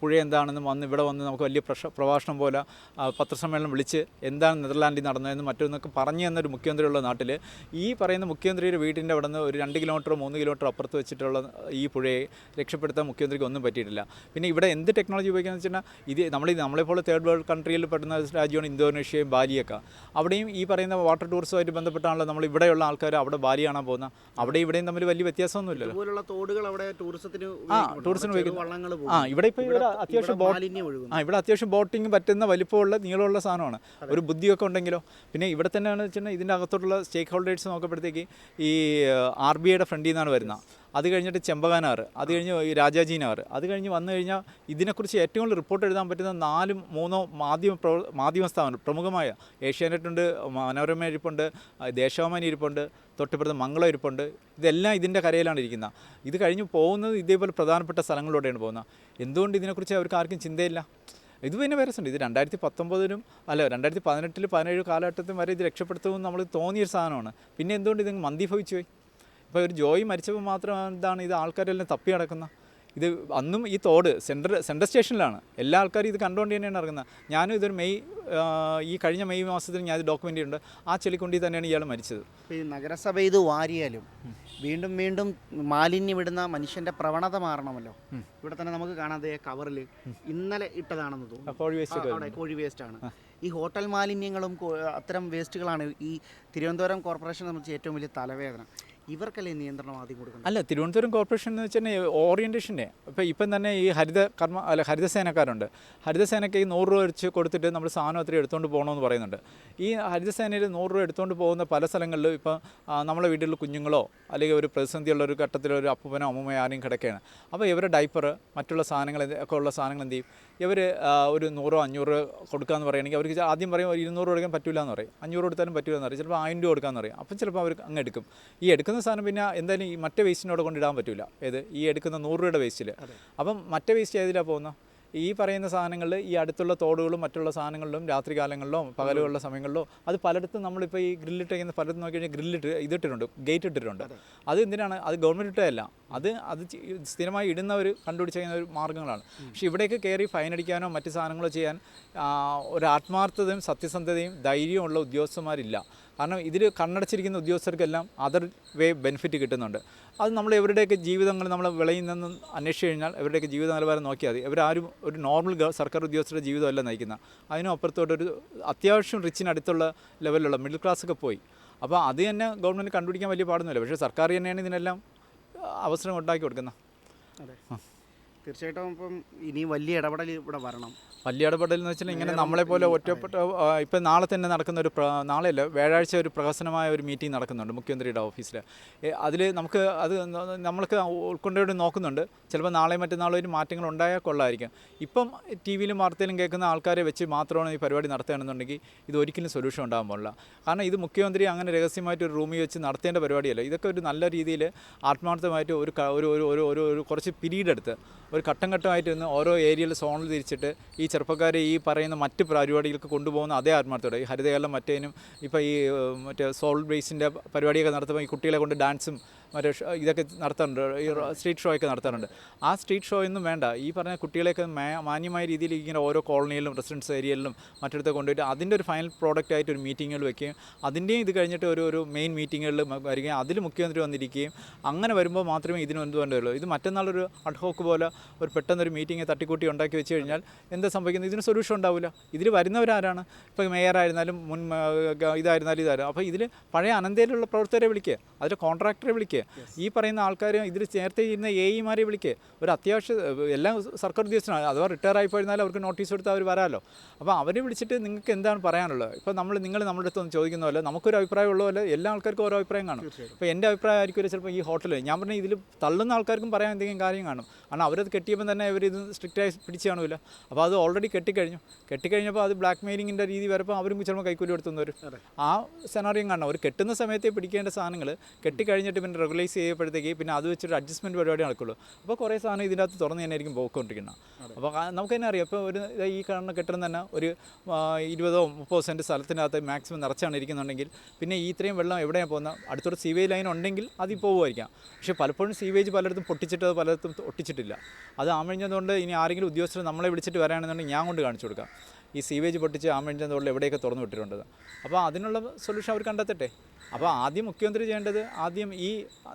പുഴ എന്താണെന്നും വന്ന് ഇവിടെ വന്ന് നമുക്ക് വലിയ പ്രശ പ്രഭാഷണം പോലെ പത്രസമ്മേളനം വിളിച്ച് എന്താണ് നെതർലാൻഡിൽ നടന്നതെന്നും മറ്റൊന്നൊക്കെ പറഞ്ഞു തന്നൊരു മുഖ്യമന്ത്രിയുള്ള നാട്ടിൽ ഈ പറയുന്ന മുഖ്യമന്ത്രിയുടെ വീടിന്റെ അവിടെ നിന്ന് ഒരു രണ്ട് കിലോമീറ്ററോ മൂന്ന് കിലോമീറ്റർ അപ്പുറത്ത് വെച്ചിട്ടുള്ള ഈ പുഴയെ രക്ഷപ്പെടുത്താൻ മുഖ്യമന്ത്രിക്ക് ഒന്നും പറ്റിയിട്ടില്ല. പിന്നെ ഇവിടെ എന്ത് ടെക്നോളജി ഉപയോഗിക്കുന്നത് വെച്ചാൽ ഇത് നമ്മൾ നമ്മളെപ്പോലെ തേർഡ് വേൾഡ് കൺട്രിയിൽ പെടുന്ന രാജ്യമാണ് ഇന്തോനേഷ്യയും ബാലിയൊക്കെ. അവിടെയും ഈ പറയുന്ന വാട്ടർ ടൂറിസമായിട്ട് ബന്ധപ്പെട്ടാണല്ലോ നമ്മൾ ഇവിടെയുള്ള ആൾക്കാർ അവിടെ ബാലി കാണാൻ പോകുന്നത് അവിടെ ഇവിടെയും തമ്മിൽ വലിയ വ്യത്യാസമൊന്നുമില്ലല്ലോ. ഇതുപോലുള്ള തോടുകൾ അവിടെ ടൂറിസത്തിന് ആ ടൂറിസ്റ്റിന് വള്ളങ്ങൾ ആ ഇവിടെ ഇപ്പോൾ ഇവിടെ അത്യാവശ്യം ബോട്ട് മാലിന്യം ഒഴുകുന്നു. ആ ഇവിടെ അത്യാവശ്യം ബോട്ടിങ് പറ്റുന്ന വലിപ്പമുള്ള നീളമുള്ള സാധനമാണ്. ഒരു ബുദ്ധിയൊക്കെ ഉണ്ടെങ്കിലോ. പിന്നെ ഇവിടെ തന്നെയാണ് വെച്ചിട്ടുണ്ടെങ്കിൽ ഇതിന്റെ അകത്തോട്ടുള്ള സ്റ്റേക്ക് ഹോൾഡേഴ്സ് നോക്കുമ്പോഴത്തേക്ക് ഈ ആർ ബി ഐയുടെ ഫ്രണ്ടിൽ നിന്നാണ് വരുന്നത്. അത് കഴിഞ്ഞിട്ട് ചെമ്പകാനാറ് അത് കഴിഞ്ഞ് ഈ രാജാജീനാറ് അത് കഴിഞ്ഞ് വന്നു കഴിഞ്ഞാൽ ഇതിനെക്കുറിച്ച് ഏറ്റവും കൂടുതൽ റിപ്പോർട്ട് എഴുതാൻ പറ്റുന്ന നാലും മൂന്നോ മാധ്യമ പ്രവ മാധ്യമ സ്ഥാപനം പ്രമുഖമായ ഏഷ്യാനെറ്റ് ഉണ്ട് മനോരമ ഇരിപ്പുണ്ട് ദേശാഭിമാനി ഇരിപ്പുണ്ട് തൊട്ടിപ്പുറത്ത് മംഗളം ഇരിപ്പുണ്ട്. ഇതെല്ലാം ഇതിന്റെ കരയിലാണ് ഇരിക്കുന്നത്. ഇത് കഴിഞ്ഞ് പോകുന്നത് ഇതേപോലെ പ്രധാനപ്പെട്ട സ്ഥലങ്ങളിലൂടെയാണ് പോകുന്നത്. എന്തുകൊണ്ട് ഇതിനെക്കുറിച്ച് അവർക്ക് ആർക്കും ചിന്തയില്ല? ഇത് പിന്നെ വേറെ ഉണ്ട് ഇത് രണ്ടായിരത്തി പത്തൊമ്പതിനും അല്ല രണ്ടായിരത്തി പതിനെട്ടിൽ പതിനേഴ് കാലഘട്ടത്തിൽ വരെ ഇത് രക്ഷപ്പെടുത്തുമെന്ന് നമ്മൾ തോന്നിയൊരു സാധനമാണ്. പിന്നെ എന്തുകൊണ്ട് ഇത് മന്ദീഭവിച്ചു പോയി ഇപ്പോൾ ഒരു ജോയി മരിച്ചപ്പോൾ മാത്രം എന്താണ് ഇത് ആൾക്കാരെല്ലാം തപ്പി നടക്കുന്ന. ഇത് അന്നും ഈ തോട് സെൻട്രൽ സെൻട്രൽ സ്റ്റേഷനിലാണ്. എല്ലാ ആൾക്കാരും ഇത് കണ്ടുകൊണ്ട് തന്നെയാണ് ഇറങ്ങുന്നത് ഞാനും ഇതൊരു മെയ് ഈ കഴിഞ്ഞ മെയ് മാസത്തിൽ ഞാൻ ഇത് ഡോക്യുമെന്റ് ഉണ്ട് ആ ചെളിക്കുണ്ടി തന്നെയാണ് ഇയാൾ മരിച്ചത്. ഈ നഗരസഭ ഇത് വാരിയാലും വീണ്ടും വീണ്ടും മാലിന്യം ഇടുന്ന മനുഷ്യന്റെ പ്രവണത മാറണമല്ലോ. ഇവിടെ തന്നെ നമുക്ക് കാണാതെ കവറിൽ ഇന്നലെ ഇട്ടതാണെന്ന് തോന്നുന്നു. കോഴി വേസ്റ്റ് കോഴി വേസ്റ്റ് ആണ്. ഈ ഹോട്ടൽ മാലിന്യങ്ങളും അത്തരം വേസ്റ്റുകളാണ് ഈ തിരുവനന്തപുരം കോർപ്പറേഷനെ സംബന്ധിച്ച് ഏറ്റവും വലിയ തലവേദന. ഇവർക്കല്ലേ നിയന്ത്രണം ആദ്യം കൊടുക്കുന്നത്? അല്ല തിരുവനന്തപുരം കോർപ്പറേഷൻ എന്ന് വെച്ചാൽ ഓറിയന്റേഷന്റെ ഇപ്പോൾ ഇപ്പം തന്നെ ഈ ഹരിത കർമ്മ അല്ല ഹരിതസേനക്കാരുണ്ട്. ഹരിതസേനയ്ക്ക് ഈ നൂറ് രൂപ വെച്ച് കൊടുത്തിട്ട് നമ്മൾ സാധനം അത്രയും എടുത്തുകൊണ്ട് പോകണമെന്ന് പറയുന്നുണ്ട്. ഈ ഹരിതസേനയിൽ നൂറ് രൂപ എടുത്തുകൊണ്ട് പോകുന്ന പല സ്ഥലങ്ങളിലും ഇപ്പോൾ നമ്മളെ വീട്ടിലുള്ള കുഞ്ഞുങ്ങളോ അല്ലെങ്കിൽ ഒരു പ്രതിസന്ധിയുള്ള ഒരു ഘട്ടത്തിലൊരു അമ്മമ്മയോ അമ്മൂമ്മയോ ആരെയും കിടക്കുകയാണ് അപ്പോൾ ഇവരുടെ ഡൈപ്പർ മറ്റുള്ള സാധനങ്ങൾ ഒക്കെ ഉള്ള സാധനങ്ങൾ എന്ത് ചെയ്യും? ഇവർ ഒരു നൂറോ അഞ്ഞൂറ് കൊടുക്കാമെന്ന് പറയുകയാണെങ്കിൽ അവർക്ക് ആദ്യം പറയും ഒരു ഇരുന്നൂറ് കൊടുക്കാൻ പറ്റില്ല എന്ന് പറയും. അഞ്ഞൂറ് കൊടുത്താലും പറ്റില്ല എന്ന് പറയും. ചിലപ്പോൾ ആയിരം രൂപ കൊടുക്കാമെന്ന് പറയും. അപ്പം ചിലപ്പോൾ അവർ അങ്ങ് എടുക്കും. ഈ എടുക്കുന്ന സാധനം പിന്നെ എന്തായാലും ഈ മറ്റേ വേസ്റ്റിനോട് കൊണ്ടിടാൻ പറ്റില്ല ഏത്? ഈ എടുക്കുന്ന നൂറ് രൂപയുടെ വേസ്റ്റിൽ അപ്പം മറ്റേ വേസ്റ്റ് ഏതിലാണ് പോകുന്നത്? ഈ പറയുന്ന സാധനങ്ങളിൽ ഈ അടുത്തുള്ള തോടുകളും മറ്റുള്ള സാധനങ്ങളിലും രാത്രികാലങ്ങളിലോ കാലങ്ങളിലോ പകലുകളുള്ള സമയങ്ങളിലോ അത് പലയിടത്തും നമ്മളിപ്പോൾ ഈ ഗ്രില്ലിട്ട് കഴിയുന്ന പലയിടത്തും നോക്കി കഴിഞ്ഞാൽ ഗ്രില്ലിട്ട് ഇതിട്ടിട്ടുണ്ട് ഗേറ്റ് ഇട്ടിട്ടുണ്ട്. അത്. എന്തിനാണ്? അത് ഗവൺമെന്റ് ഇട്ടതല്ല. അത് അത് സ്ഥിരമായി ഇടുന്നവർ കണ്ടുപിടിച്ച് ചെയ്യുന്ന ഒരു മാർഗങ്ങളാണ്. പക്ഷേ ഇവിടേക്ക് കയറി ഫൈൻ അടിക്കാനോ മറ്റ് സാധനങ്ങളോ ചെയ്യാൻ ഒരു ആത്മാർത്ഥതയും സത്യസന്ധതയും ധൈര്യമുള്ള ഉദ്യോഗസ്ഥന്മാരില്ല. കാരണം ഇതിൽ കണ്ണടച്ചിരിക്കുന്ന ഉദ്യോഗസ്ഥർക്കെല്ലാം അതർ വേ ബെനിഫിറ്റ് കിട്ടുന്നുണ്ട്. അത് നമ്മൾ എവരുടെയൊക്കെ ജീവിതങ്ങൾ നമ്മൾ വിളയിൽ നിന്ന് അന്വേഷിച്ച് കഴിഞ്ഞാൽ അവരുടെയൊക്കെ ജീവിത നിലവാരം നോക്കിയാൽ മതി. ഇവരാരും ഒരു നോർമൽ സർക്കാർ ഉദ്യോഗസ്ഥരുടെ ജീവിതമല്ല നയിക്കുന്ന. അതിനപ്പുറത്തോട്ടൊരു അത്യാവശ്യം റിച്ചിനടുത്തുള്ള ലെവലിലുള്ള മിഡിൽ ക്ലാസ്സൊക്കെ പോയി. അപ്പോൾ അത് തന്നെ ഗവൺമെന്റ് കണ്ടുപിടിക്കാൻ വലിയ പാടൊന്നുമില്ല. പക്ഷേ സർക്കാർ തന്നെയാണ് ഇതിനെല്ലാം അവസരം ഉണ്ടാക്കി കൊടുക്കുന്നത്. അതെ. തീർച്ചയായിട്ടും ഇപ്പം ഇനി വലിയ ഇടപെടൽ ഇവിടെ വരണം. വലിയ ഇടപെടൽ എന്ന് വെച്ചാൽ ഇങ്ങനെ നമ്മളെപ്പോലെ ഒറ്റപ്പെട്ട ഇപ്പം നാളെ തന്നെ നടക്കുന്ന ഒരു പ്ര നാളെയല്ല വ്യാഴാഴ്ച ഒരു പ്രഹസനമായ ഒരു മീറ്റിംഗ് നടക്കുന്നുണ്ട് മുഖ്യമന്ത്രിയുടെ ഓഫീസിൽ അതിൽ നമുക്ക് അത് നമ്മൾക്ക് ഉൾക്കൊണ്ടോട് നോക്കുന്നുണ്ട്. ചിലപ്പോൾ നാളെ മറ്റന്നാളും ഒരു മാറ്റങ്ങൾ ഉണ്ടായാൽ കൊള്ളായിരിക്കും. ഇപ്പം ടി വിയിലും വാർത്തയിലും കേൾക്കുന്ന ആൾക്കാരെ വെച്ച് മാത്രമാണ് ഈ പരിപാടി നടത്തുകയാണെന്നുണ്ടെങ്കിൽ ഇത് ഒരിക്കലും സൊല്യൂഷൻ ഉണ്ടാകാൻ പോകില്ല കാരണം ഇത് മുഖ്യമന്ത്രി അങ്ങനെ രഹസ്യമായിട്ട് ഒരു റൂമിൽ വെച്ച് നടത്തേണ്ട പരിപാടിയല്ല. ഇതൊക്കെ ഒരു നല്ല രീതിയിൽ ആത്മാർത്ഥമായിട്ട് ഒരു ഒരു ഒരു ഒരു കുറച്ച് പിരീഡ് എടുത്ത് ഒരു ഘട്ടം ഘട്ടമായിട്ട് നിന്ന് ഓരോ ഏരിയയിൽ സോണിൽ തിരിച്ചിട്ട് ഈ ചെറുപ്പക്കാരെ ഈ പറയുന്ന മറ്റ് പരിപാടികൾക്ക് കൊണ്ടുപോകുന്ന അതേ ആത്മാർത്ഥത്തോടെ ഈ ഹരിതകേരളം മറ്റേനും ഇപ്പോൾ ഈ മറ്റേ സോൾ ബേസിന്റെ പരിപാടിയൊക്കെ നടത്തുമ്പോൾ ഈ കുട്ടികളെ കൊണ്ട് ഡാൻസും മറ്റേ ഇതൊക്കെ നടത്താറുണ്ട്. ഈ സ്ട്രീറ്റ് ഷോ ഒക്കെ നടത്താറുണ്ട്. ആ സ്ട്രീറ്റ് ഷോ ഒന്നും വേണ്ട. ഈ പറഞ്ഞ കുട്ടികളെയൊക്കെ മാന്യമായ രീതിയിൽ ഇങ്ങനെ ഓരോ കോളനിയിലും റെസിഡൻസ് ഏരിയയിലും മറ്റിടത്ത് കൊണ്ടുപോയിട്ട് അതിന്റെ ഒരു ഫൈനൽ പ്രോഡക്റ്റ് ആയിട്ട് ഒരു മീറ്റിങ്ങുകൾ വെക്കുകയും അതിന്റെയും ഇത് കഴിഞ്ഞിട്ട് ഒരു ഒരു മെയിൻ മീറ്റിങ്ങുകളിൽ വരികയും അതിൽ മുഖ്യമന്ത്രി വന്നിരിക്കുകയും അങ്ങനെ വരുമ്പോൾ മാത്രമേ ഇതിന് എന്ത് വേണ്ടതുള്ളൂ ഇത് മറ്റന്നാളൊരു അഡ്ഹോക്ക് പോലെ ഒരു പെട്ടെന്നൊരു മീറ്റിംഗ് തട്ടിക്കൂട്ടി ഉണ്ടാക്കി വെച്ച് കഴിഞ്ഞാൽ എന്താ സംഭവിക്കുന്നത്? ഇതിന് സൊല്യൂഷൻ ഉണ്ടാവില്ല ഇതിൽ വരുന്നവരാരാണ്? ഇപ്പോൾ മേയറായിരുന്നാലും മുൻ ഇതായിരുന്നാലും ഇതായിരുന്നു അപ്പോൾ ഇതിൽ പഴയ അനന്തയിലുള്ള പ്രവർത്തകരെ വിളിക്കുക അതിൽ കോൺട്രാക്ടറെ വിളിക്കുക ഈ പറയുന്ന ആൾക്കാർ ഇതിൽ നേരത്തെ ഇരുന്ന എ ഇമാരെ വിളിക്കുക ഒരു അത്യാവശ്യം എല്ലാം സർക്കാർ ഉദ്യോഗസ്ഥനാണ്. അഥവാ റിട്ടയർ ആയി പോയിരുന്നാലും അവർക്ക് നോട്ടീസ് കൊടുത്താൽ അവർ വരാമല്ലോ അപ്പോൾ അവരെ വിളിച്ചിട്ട് നിങ്ങൾക്ക് എന്താണ് പറയാനുള്ളത്? ഇപ്പോൾ നമ്മൾ നിങ്ങൾ നമ്മുടെ അടുത്തൊന്നും ചോദിക്കുന്ന പോലെ നമുക്കൊരു അഭിപ്രായം ഉള്ള പോലെ എല്ലാ ആൾക്കാർക്കും ഓരോ അഭിപ്രായം കാണും. അപ്പോൾ എന്റെ അഭിപ്രായം ആയിരിക്കും ചിലപ്പോൾ ഈ ഹോട്ടലിൽ ഞാൻ പറഞ്ഞാൽ ഇതിൽ തള്ളുന്ന ആൾക്കാർക്കും പറയാൻ എന്തെങ്കിലും കാര്യം കാണും. കാരണം അവരത് കെട്ടിയപ്പോൾ തന്നെ അവർ ഇത് സ്ട്രിക്റ്റായി പിടിച്ച് കാണില്ല അപ്പോൾ അത് ഓൾറെഡി കെട്ടിക്കഴിഞ്ഞു. കെട്ടിക്കഴിഞ്ഞപ്പോൾ അത് ബ്ലാക്ക് മെയിലിങ്ങിന്റെ രീതി വരപ്പം അവരും ചിലപ്പോൾ കൈക്കൂലി കൊടുത്തുനിന്ന് വരും ആ സെനാറിയും കാണണം അവർ കെട്ടുന്ന സമയത്തെ പിടിക്കേണ്ട സാധനങ്ങൾ കെട്ടിക്കഴിഞ്ഞിട്ട് പിന്നെ റെഗുലൈസ് ചെയ്യപ്പോഴത്തേക്ക് പിന്നെ അത് വെച്ചൊരു അഡ്ജസ്റ്റ്മെന്റ് പരിപാടി നടക്കുള്ളൂ. അപ്പോൾ കുറേ സാധനം ഇതിനകത്ത് അകത്ത് തുറന്ന് തന്നെ ആയിരിക്കും പോയിക്കൊണ്ടിരിക്കുന്നത് അപ്പോൾ നമുക്ക് തന്നെ അറിയാം. ഇപ്പോൾ ഒരു ഈ കാണുന്ന കെട്ടിടം തന്നെ ഒരു ഇരുപതോ മുപ്പതോ സെന്റ് സ്ഥലത്തിനകത്ത് മാക്സിമം നിറച്ചാണ് ഇരിക്കുന്നുണ്ടെങ്കിൽ പിന്നെ ഈ ഇത്രയും വെള്ളം എവിടെയാണ് പോകുന്നത്? അടുത്തൊരു സീവേജ് ലൈൻ ഉണ്ടെങ്കിൽ അതിൽ പോകുമായിരിക്കാം പക്ഷേ പലപ്പോഴും സീവേജ് പലയിടത്തും പൊട്ടിച്ചിട്ട് പലയിടത്തും ഒട്ടിച്ചിട്ടില്ല. അത് ആമഴിഞ്ഞതുകൊണ്ട് ഇനി ആരെങ്കിലും ഉദ്യോഗസ്ഥർ നമ്മളെ വിളിച്ചിട്ട് വരാണെന്നുണ്ടെങ്കിൽ ഞാൻ കൊണ്ട് കാണിച്ചു കൊടുക്കാം. ഈ സീവേജ് പൊട്ടിച്ച് ആമഴിഞ്ഞതുകൊണ്ട് എവിടെയൊക്കെ തുറന്നു വിട്ടിട്ടുണ്ട്. അപ്പോൾ അതിനുള്ള സൊല്യൂഷൻ അവർ കണ്ടെത്തട്ടെ? അപ്പോൾ ആദ്യം മുഖ്യമന്ത്രി ചെയ്യേണ്ടത് ആദ്യം ഈ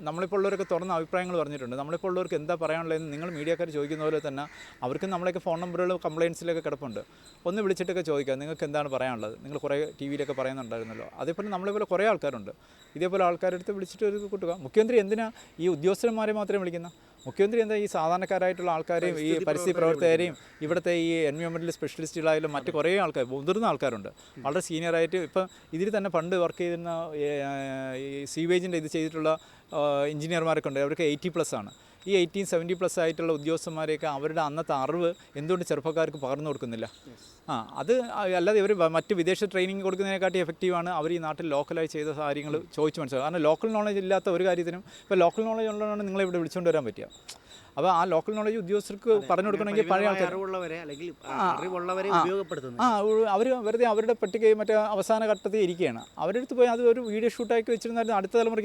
നമ്മളിപ്പോൾ ഉള്ളവരൊക്കെ തുറന്ന അഭിപ്രായങ്ങൾ പറഞ്ഞിട്ടുണ്ട്. നമ്മളിപ്പോൾ ഉള്ളവർക്ക് എന്താ പറയാനുള്ളതെന്ന് നിങ്ങൾ മീഡിയക്കാർ ചോദിക്കുന്ന പോലെ തന്നെ അവർക്ക് നമ്മളെയൊക്കെ ഫോൺ നമ്പറുകൾ കംപ്ലയിൻസിലൊക്കെ കിടപ്പുണ്ട്. ഒന്ന് വിളിച്ചിട്ടൊക്കെ ചോദിക്കുക നിങ്ങൾക്ക് എന്താണ് പറയാനുള്ളത്? നിങ്ങൾ കുറേ ടി വിയിലൊക്കെ പറയുന്നുണ്ടായിരുന്നല്ലോ. അതേപോലെ നമ്മളെപ്പോലെ കുറേ ആൾക്കാരുണ്ട്. ഇതേപോലെ ആൾക്കാരുടെ അടുത്ത് വിളിച്ചിട്ട് ഒരു കൂട്ടുക. മുഖ്യമന്ത്രി എന്തിനാ ഈ ഉദ്യോഗസ്ഥന്മാരെ മാത്രമേ വിളിക്കുന്ന? മുഖ്യമന്ത്രി എന്താ ഈ സാധാരണക്കാരായിട്ടുള്ള ആൾക്കാരെയും ഈ പരിസ്ഥിതി പ്രവർത്തകരെയും ഇവിടുത്തെ ഈ എൻവയോൺമെന്റൽ സ്പെഷ്യലിസ്റ്റുകളായാലും മറ്റ് കുറേ ആൾക്കാർ മുതിർന്ന ആൾക്കാരുണ്ട്. വളരെ സീനിയറായിട്ട് ഇപ്പം ഇതിൽ തന്നെ പണ്ട് വർക്ക് ചെയ്തിരുന്ന ഈ സീവേജിന്റെ ഇത് ചെയ്തിട്ടുള്ള എഞ്ചിനീയർമാരൊക്കെ ഉണ്ട്. അവർക്ക് എയ്റ്റി പ്ലസ് ആണ്. ഈ എയ്റ്റീൻ സെവന്റി പ്ലസ് ആയിട്ടുള്ള ഉദ്യോഗസ്ഥന്മാരെയൊക്കെ അവരുടെ അന്നത്തെ അറിവ് എന്തുകൊണ്ട് ചെറുപ്പക്കാർക്ക് പകർന്നു കൊടുക്കുന്നില്ല? ആ അത് അല്ലാതെ ഇവർ മറ്റ് വിദേശ ട്രെയിനിങ് കൊടുക്കുന്നതിനെക്കാട്ടി എഫക്റ്റീവാണ് അവർ ഈ നാട്ടിൽ ലോക്കലായി ചെയ്ത കാര്യങ്ങൾ ചോദിച്ച് മനസ്സിലാക്കുക. കാരണം ലോക്കൽ നോളജ് ഇല്ലാത്ത ഒരു കാര്യത്തിനും ഇപ്പോൾ ലോക്കൽ നോളജ് ഉള്ളതാണ് നിങ്ങളെ ഇവിടെ വിളിച്ചുകൊണ്ട് വരാൻ പറ്റുക. അപ്പോൾ ആ ലോക്കൽ നോളജ് ഉദ്യോഗസ്ഥർക്ക് പറഞ്ഞു കൊടുക്കണമെങ്കിൽ പഴയ ആൾക്കാർ ആ അവർ വെറുതെ അവരുടെ പട്ടികയും മറ്റേ അവസാന ഘട്ടത്തിൽ ഇരിക്കുകയാണ്. അവരുടെ അടുത്ത് പോയി അത് ഒരു വീഡിയോ ഷൂട്ടാക്കി വെച്ചിരുന്നാലും അടുത്ത തലമുറയ്ക്ക്